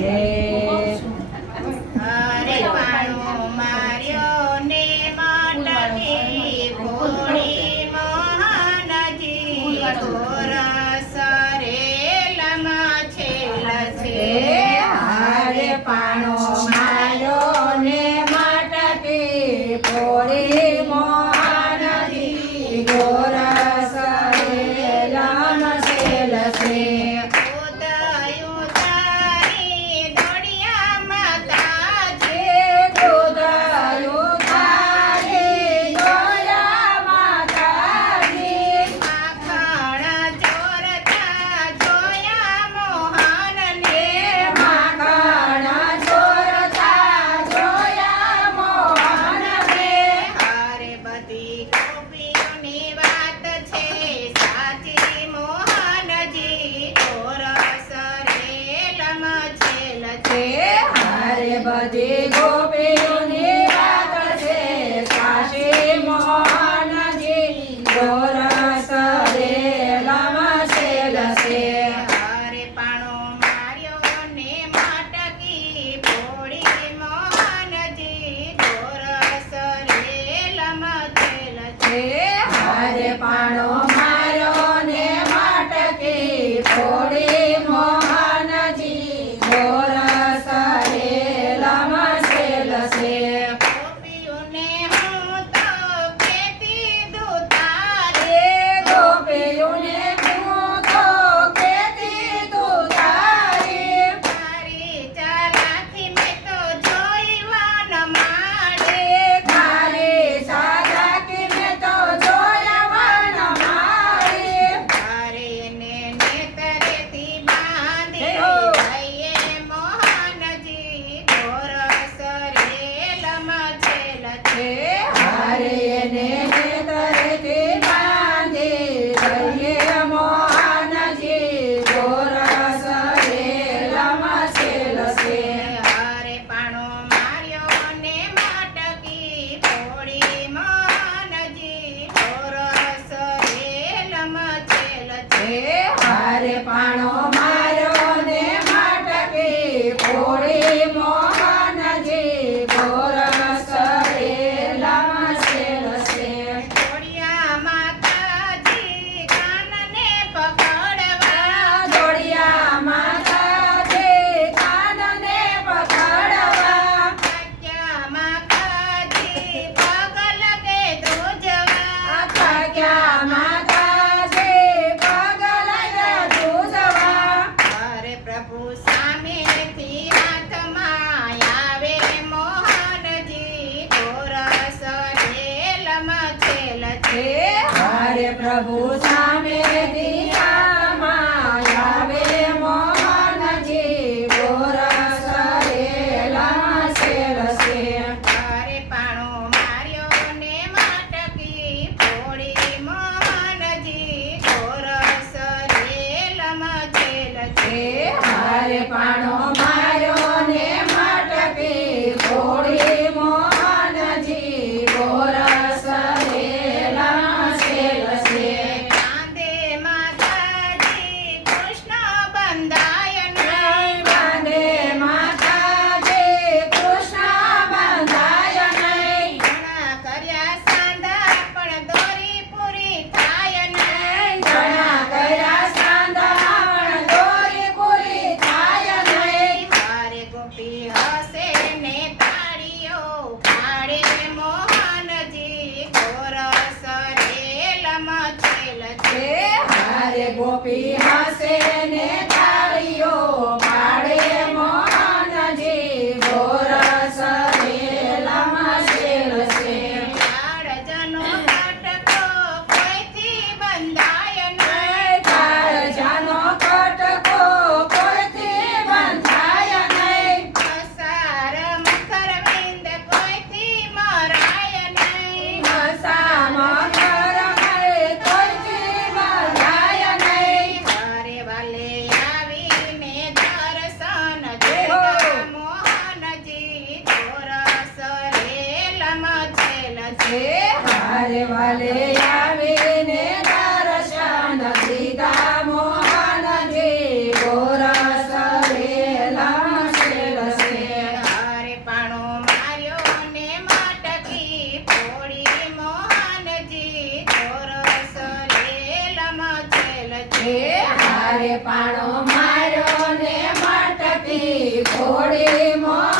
અરે પાણો માર્યો ને માટકી ફોડી મોહનજી ગોરસ રેલમાં છેલ છે. હારે પાણો માર્યો ને માટકી ફોડી મોહનજી ગોરસ રેલમાં છેલ છે. બધી ગોપીઓની વાત છે સાચી મોહનજી ગોરસ રેલમાં છેલ છે. હરે પાણો માર્યો ને માટકી ફોડી મોહનજી ગોરસ રેલમાં છેલ છે. હારે પાણો માર્યો ને માટકી ફોડી મોહનજી ગોરસ રેલમાં છેલ છે. ગોપીઓને હું તો કહેતી દુતારે ગોપીઓને હું તો કહેતી દુતારી તારી ચાલાકી મેં તો જોઈ વન માળે. તારી સાદાકી મેં તો જોયા વન માળી. તારે ને નેતરેથી બાંધી હે હો. દઈએ હારે પાણો માર્યો ને મટકી ફોડી મોઢે